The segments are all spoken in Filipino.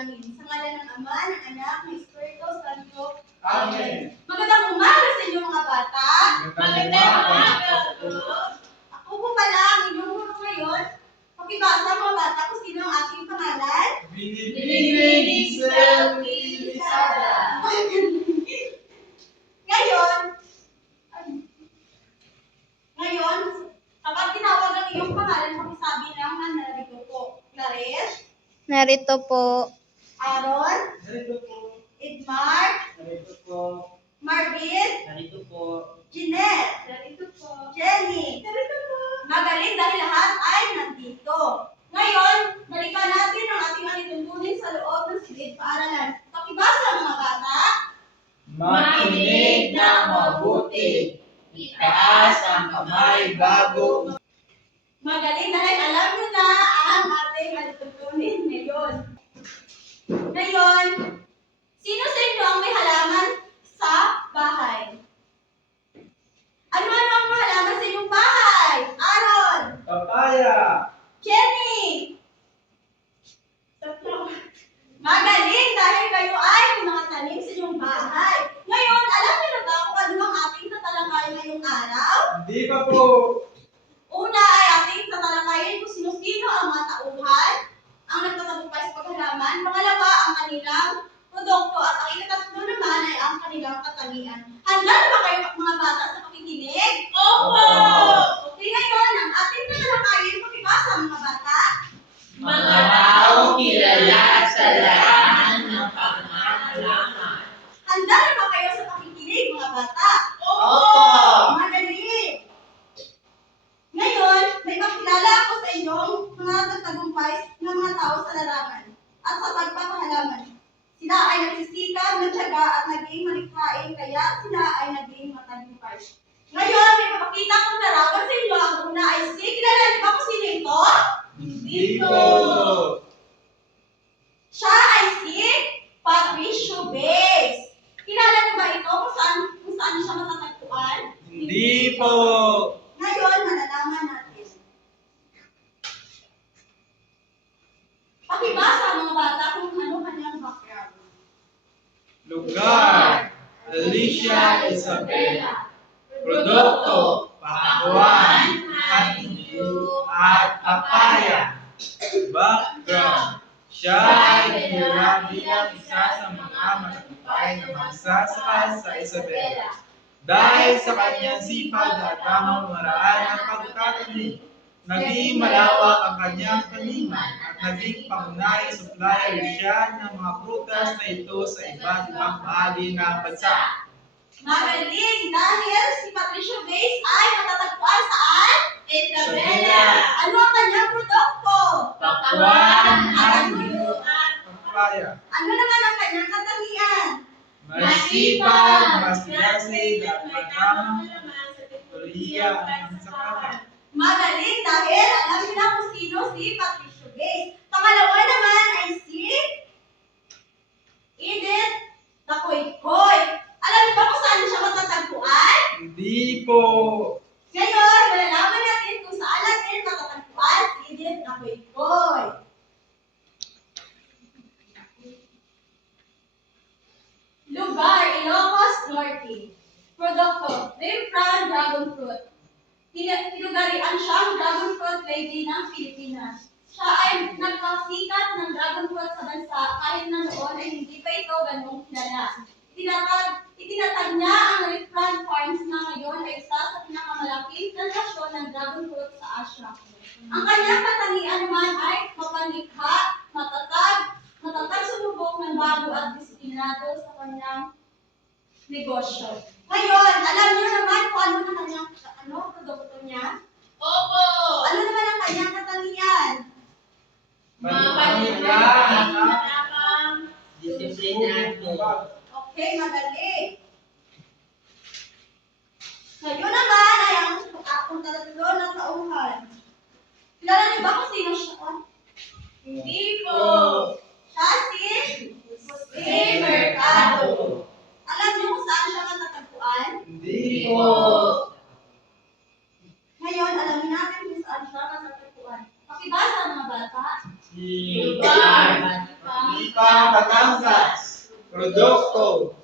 manalangin. Sa ngalan ng Ama, ng Anak, ng Espiritu Santo. Amen. Magandang umaga sa inyo mga bata. Magandang umaga po. Ako po pala ang inyong guro ngayon. Pakibasa mga bata kung sino ang aking pangalan. Binibini Giselle Elisada. Ngayon, kapag tinawag ang iyong pangalan, pakisabi lang na narito po. Clarice, Narito po. Aaron, Narito po. Edmar, Narito po. Marvin, Narito po. Jeanette, narito po. Jenny, narito po. Magaling dahil lahat ay nandito. Ngayon, balikan natin ang ating alituntunin sa loob ng silid paaralan. Pakibasa mga bata. Makinig ng mabuti. Itaas ang kamay bago. Magaling dahil alam nyo na ang ating alituntunin ngayon. Ngayon, sino sa inyo ang may halaman sa bahay? Ano-ano ang mga halaman sa inyong bahay? Aaron, Papaya. Jenny, magaling dahil kayo ay may mga tanim sa inyong bahay. Ngayon, alam niyo na ba kung ano ang ating tatalakayin ngayong araw? Hindi pa po. Una ay ating tatalakayin kung sino-sino ang mga tauhan ang nagtatagumpay sa paghalaman. Pangalawa, ang kanilang produkto. At ang ikatatlo naman ay ang kanilang katangian. Handa na ba kayo mga bata sa pakikinig? Opo! Okay, ngayon, ang ating tatalakayin, pakibasa mga bata. Mga taong kilala sa larangan ng pangangalaman. Handa na ba kayo sa pakikinig mga bata? Opo! Madali! Ngayon, may pakilala ako sa inyong mga nagtagumpay ng mga tao sa larangan at sa pagpapahalaman. Sila ay nagsisikap, nagtyaga at naging malikhain, kaya sila ay naging matagumpay. Ngayon, may papakita kong larawan sa inyo. Ang una ay si, kilala niyo ba kung sino ito? Hindi po. Siya ay si Patricio Bays. Kilala niyo ba ito kung saan siya matatagpuan? Hindi po. Ngayon, malalaman natin. Pakibasa mga bata kung ano kanyang background. Lugar. Alicia Isabela. Produkto. Pakuan. Hatiyo at papaya. Background. Siya ay kilala bilang isa sa mga matagumpay na magsasaka sa Isabela. Dahil sa kanyang sipag at tamang maraan ng pagtatanim, naging malawak ang kanyang taniman at naging pangunahing supplier siya ng mga prutas na ito sa iba't ibang bahagi ng bansa. Magaling dahil si Patricio Bays ay matatagpuan saan? Isabela. Ano ang kanyang produkto? Pakuan, Hatiyo at Papaya. Ano naman ang kanyang katangian? Masipag, masigasig at matamang teknolohiya ang sakahan. Magaling dahil alam niyo na kung sino si Patricio Bays. Pangalawa naman ay si Edith Takoy-Koy. Alam niyo ba kung saan siya matatagpuan? Hindi po. Ngayon, malalaman natin kung saan natin matatagpuan si Edith Takoy-Koy. Lugar, Ilocos Norte. Produkto, Rimfran Dragon Fruit. Tinugarian siyang dragon fruit lady ng Pilipinas. Siya ay nagpasikat ng dragon fruit sa bansa kahit na noon ay hindi pa ito ganong kilala. Itinatag niya ang Rimfran Farms na ngayon ay isa sa pinakamalaking plantasyon ng dragon fruit sa Asia. Ang kanyang katangian naman ay mapanikha, matatag sumubok ng bago at disiplinado sa kanyang negosyo. Ngayon, alam niyo naman kung ano ang kanyang produkto niya? Opo! Ano naman ang kanyang katangian? Manipula Mapanipang disiplinado. Okay, madali. Ngayon naman ay ang tatlo ng tauhan. Kilala niyo ba kung sino siya? Hindi po! Siya si Jose Mercado. Alam niyo kung saan siya matatagpuan? Hindi Po! po. Ngayon, alamin natin kung saan siya matatagpuan. Pakibasa mga bata. Lugar. Lugar. Lipa Batangas. Produkto,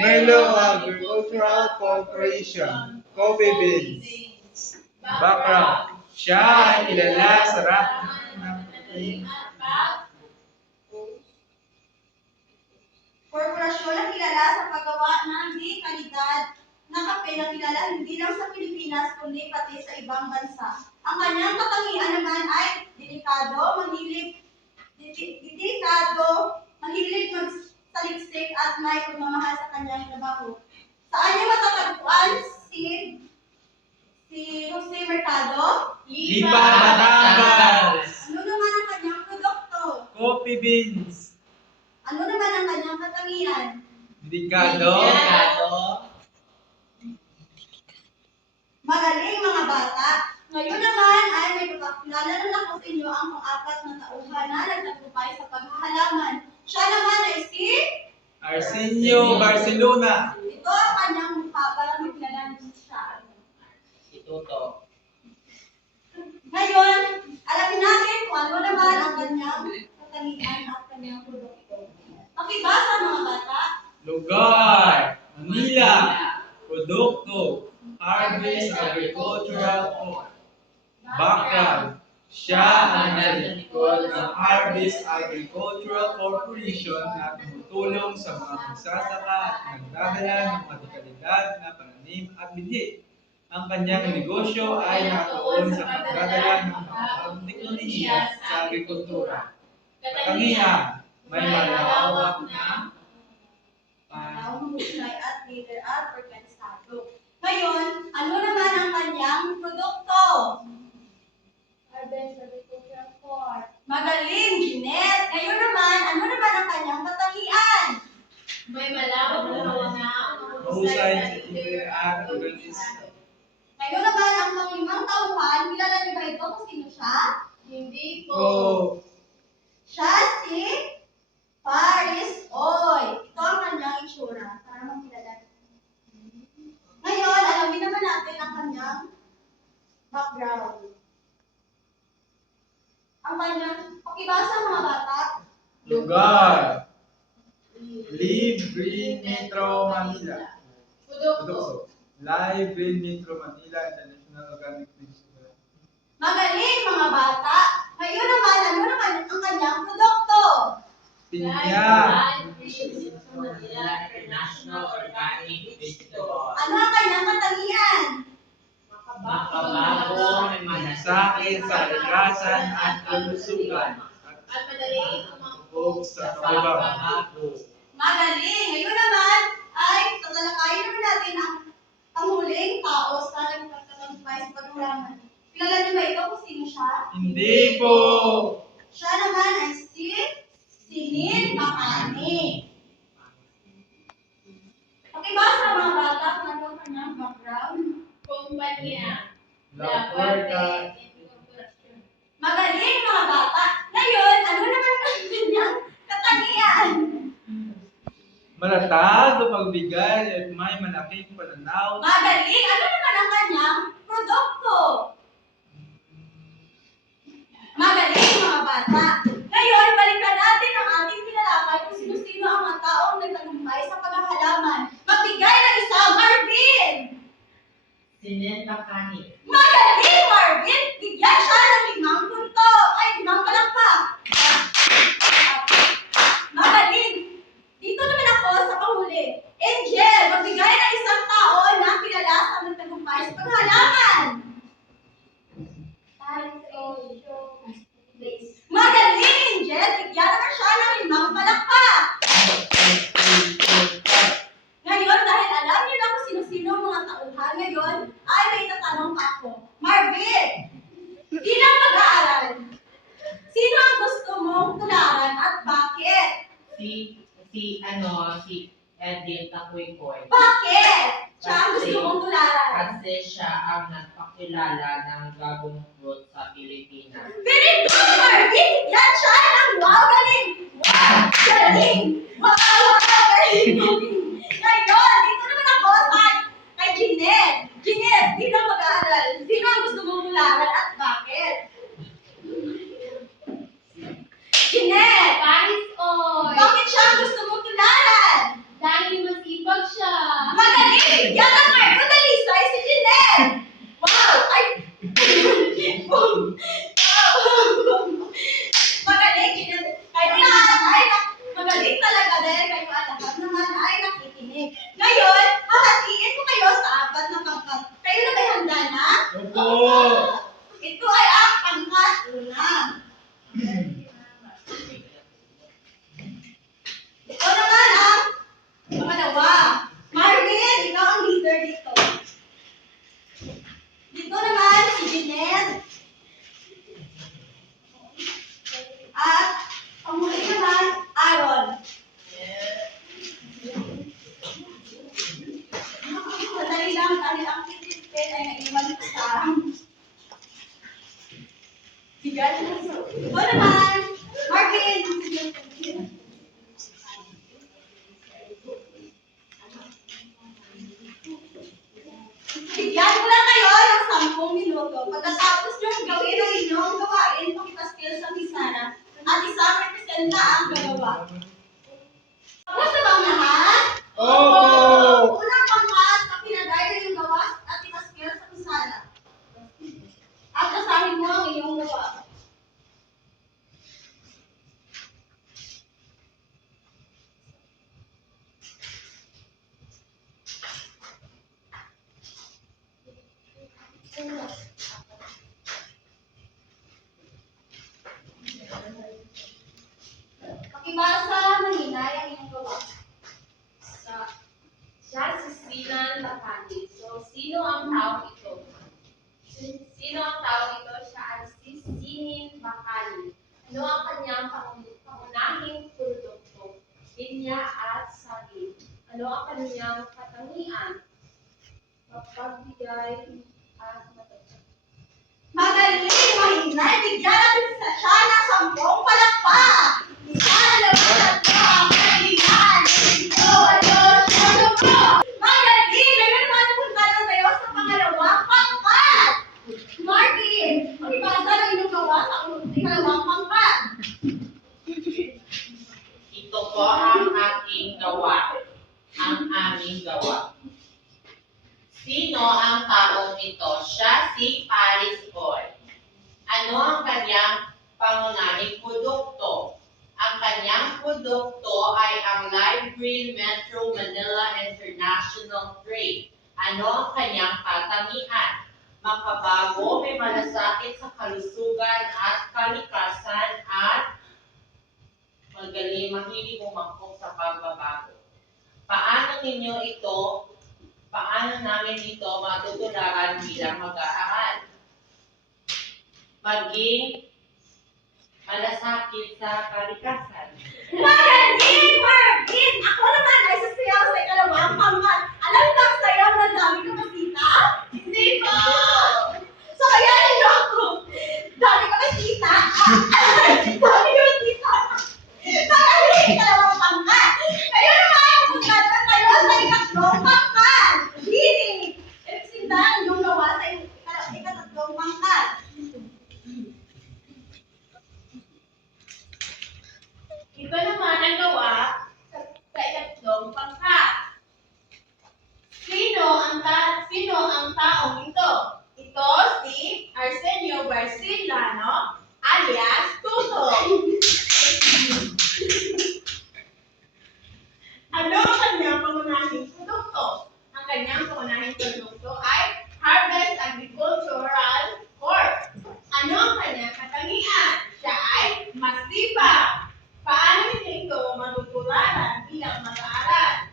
Merlo Agricultural Corporation, Coffee Beans. Background, siya ay kilala sa rap ng Korporasyon na kilala sa paggawa ng di kalidad na kape na kilala hindi lang sa Pilipinas kundi pati sa ibang bansa. Ang kanyang katangian naman ay mahilig magsaliksik at may pagmamahal sa kanyang trabaho. Saan niya matatagpuan si Jose Mercado? Lipa Batangas. Ano naman ang kanyang produkto? Coffee Beans. Ano naman ang kanyang katangian? Delikado. Magaling mga bata. Ngayon naman ay may papakilala na ako sa inyo ang pang-apat na tauhan na nagtagumpay sa paghahalaman. Siya naman ay si Arsenio Barcelona. ito ang kanyang mukha para magkilala niyo siya. Ituto. Ngayon, alamin natin kung ano naman ang kanyang katangian at kanyang produkto. Pakibasa mga bata. Lugar, Manila. Produkto, Harvest Agricultural Corp. Background, siya ang nalingkod ng Harvest Agricultural Corporation na tumutulong sa mga magsasaka at nagdadala ng matikalidad na pananim at binhi. Ang kanyang negosyo ay nakatuon sa pagdadala ng mga bagong teknolohiya sa agrikultura. Katangian, may malawak na Mahusay at leader at organisado. Ngayon, ano naman ang kanyang produkto? Magaling, Jeanette. Ngayon naman, ano naman ang kanyang katangian? May malawak na hawanang mahusay sa leader at organisasyon. Ngayon naman, ang panglimang tauhan, kilala niyo ba ito kung sino siya? Hindi po. Siya si Paris Oy. Ito ang kanyang itsura para makilala. Ngayon, alamin naman natin ang kanyang background. Ang kanyang, pakibasa mga bata. Lugar, Libre Metro Manila. Produkto. Produkto, Libre Metro Manila International Organic Festival. Magaling mga bata. Ngayon naman, ano naman ang kanyang produkto? Pinya, Manila International Organic Festival. Ano ang kanyang katangian? Makabago, may malasakit sa kalikasan at kalusugan. At madaling Huwag sa kababago. Magaling. Ngayon naman ay tatalakayin naman natin ang panghuling tao sa nagpagkatagumpay sa paghalaman. Kilala niyo ba ito kung sino siya? Hindi po. Siya naman ay si Sinin Makani. Pakibasa mga bata kung ano ang kanyang background. kumpanya. La Puerta. Magaling mga bata. Ngayon, ano naman ang kanyang katangian? Malatag o pagbigay at may malaking pananaw. Magaling. Ano naman ang kanyang produkto? Magaling mga bata. Ngayon, balikan natin ang ating kinalaman kung sino-sino ang mga taong nagtagumpay sa paghahalaman. Magbigay ng isang Marvin! Sinin Makani. Magaling, Marvin! Bigyan siya ng 5 punto. Ay, 5 palakpak. Magaling! Dito naman ako sa panghuli. Angel, magbigay ng isang tao na kilala sa nagtagumpay sa paghahalaman. Magaling, Angel! Bigyan naman siya ng 5 palakpak. Ngayon, dahil alam niyo na kung sino-sino ang mga tauhan ngayon, ay may tatanong ako. Marvin, bilang mag-aaral, sino ang gusto mong tularan at bakit? Si Edith Takuikoy. Bakit? Siya ang gusto mong tularan. Kasi siya ang nagpakilala ng gagong fruit sa Pilipinas. Very good, Marvin! Yan siya ng wow, galing! Wow, galing! Wow, galing! Ngayon, dito naman ako kay Jeanette. Jeanette, bilang mag-aaral, sino ang gusto mong tularan at bakit? Jeanette! Paris Oy! Bakit presenta ang dalawa. Tapos na bang lahat? Opo! Unang pangkat, pinagay na yung gawas at itaskil sa kusala. At asahin mo ang iyong gawa. Pakibasa, mahinay ang iyong gawa. Siya si Sinan Lakani. So, sino ang tao ito? Sino ang tao ito? Siya ay si Sinin Bakani. Ano ang kanyang pangunahing produkto? Linya at saging. Ano ang kanyang katangian? Mapagbigay at matatag. Magaling, mahinay, bigyan natin siya ng 10 palakpak. Isa, dalawa, tatlo, apat, lima, ito, magaling, ngayon mapupunta na tayo sa pangalawang pangkat. Martin, pakibasa ng iyong gawa sa ikalawang pangkat. Ito po ang aking gawa. Ang aming gawa. Sino ang taong ito? Siya si Paris Boy. Ano ang kanyang pangunahing produkto? Ang kanyang produkto ay ang Library Metro Manila International Trade. Ano ang kanyang katangian? Makabago, may malasakit sa kalusugan at kalikasan at magaling, mahilig umangkop sa pagbabago. Paano namin ito matutularan bilang mag-aaral? Maging malasakit sa kalikasan. Magaling, Martin! Ako naman ay sasayaw sa ikalawang pangkat. Alam mo ang sayaw na dami ko makita? Hindi po! So, ayan ninyo ako. Dami ko makita. Dami ko makita. Magaling, ikalawang pangkat. Ngayon naman, pupunta naman tayo sa ikatlong pangkat. Dini! Sindahan yung gawa sa ikatatlong pangkat. Ito naman ang gawa sa ikatlong pangkat. Sino ang taong ito? Ito si Arsenio Barcillano alias Tuto. Ano ang kanyang pangunahing produkto? Ang kanyang pangunahing produkto ay Harvest Agricultural Corp. Ano ang kanyang katangian? Siya ay masipag. Paano niyo ito matutularan bilang mag-aaral?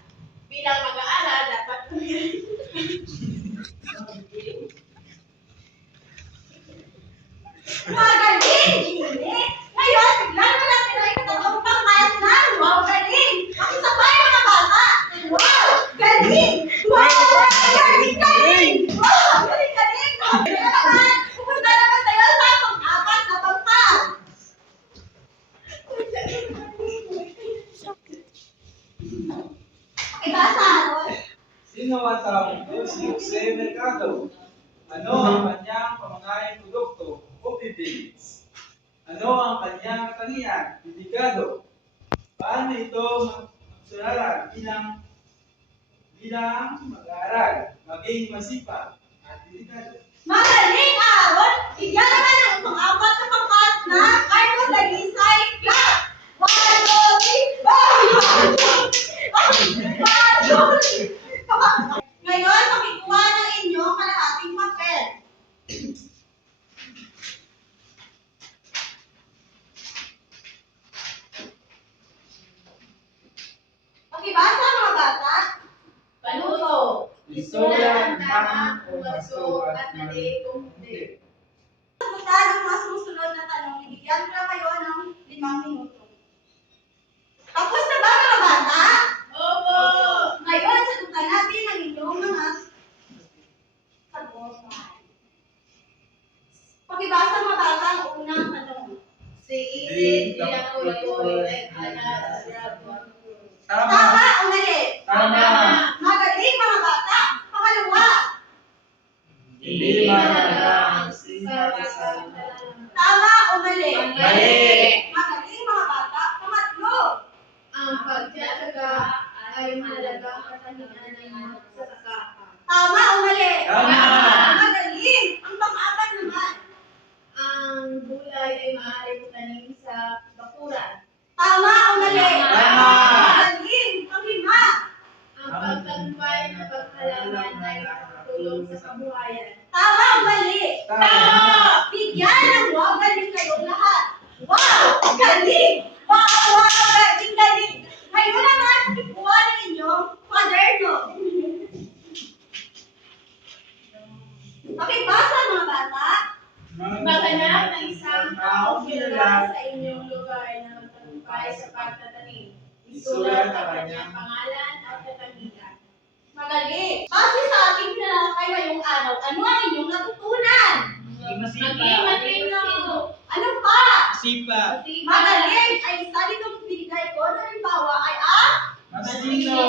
Bilang mag-aaral, dapat Magaling, Gini! Ngayon, biglang na natin ay ikatatlong pangkat na. Wow, galing! Makisabay mga bata! Wow, galing! Wow, galing, galing! Wow, galing, galing! Kaya naman, pupunta naman tayo sa pang-apat na pangkat. Ibasa, Aaron. Sino ang taong ito? Si Jose Mercado. Ano ang kanyang pangunahing produkto? Coffee beans. Ano ang kanyang katangian? Delikado. Paano ito magsularan bilang mag-aaral, maging masipag, at delikado? Magaling, Aaron! Bigyan naman ang pang-apat na pangkat na Carlo Dalisay Club! Ngayon, pakikuha ng inyong kalahating papel. Pakibasa mga bata. paluto. Isulat, tamang, umaso, at mali kung hindi. Sagutan ang mga sumusunod na tanong. Ibigyan ko lang kayo ng 5 minuto. Tapos na ba mga bata? Opo! Ngayon, sagutan natin ang inyong mga sagutan. Pakibasa mga bata ang unang tanong. Si Isid, Ilakoy, at Ana, Tama Tama! o mali? Tama! Magaling mga bata. Pangalawa. Hindi mahalaga ang sino sa Tama o mali? Mali! Magaling mga bata. sa pagtatanim. Isulat ang kanyang pangalan at katangian. Magaling. Base sa ating tinalakay ngayong araw, ano ang inyong natutunan? Maging matino. Ano pa? Sipa. Magaling. Ay isa ditong binigay ko na halimbawa ay ang Masino.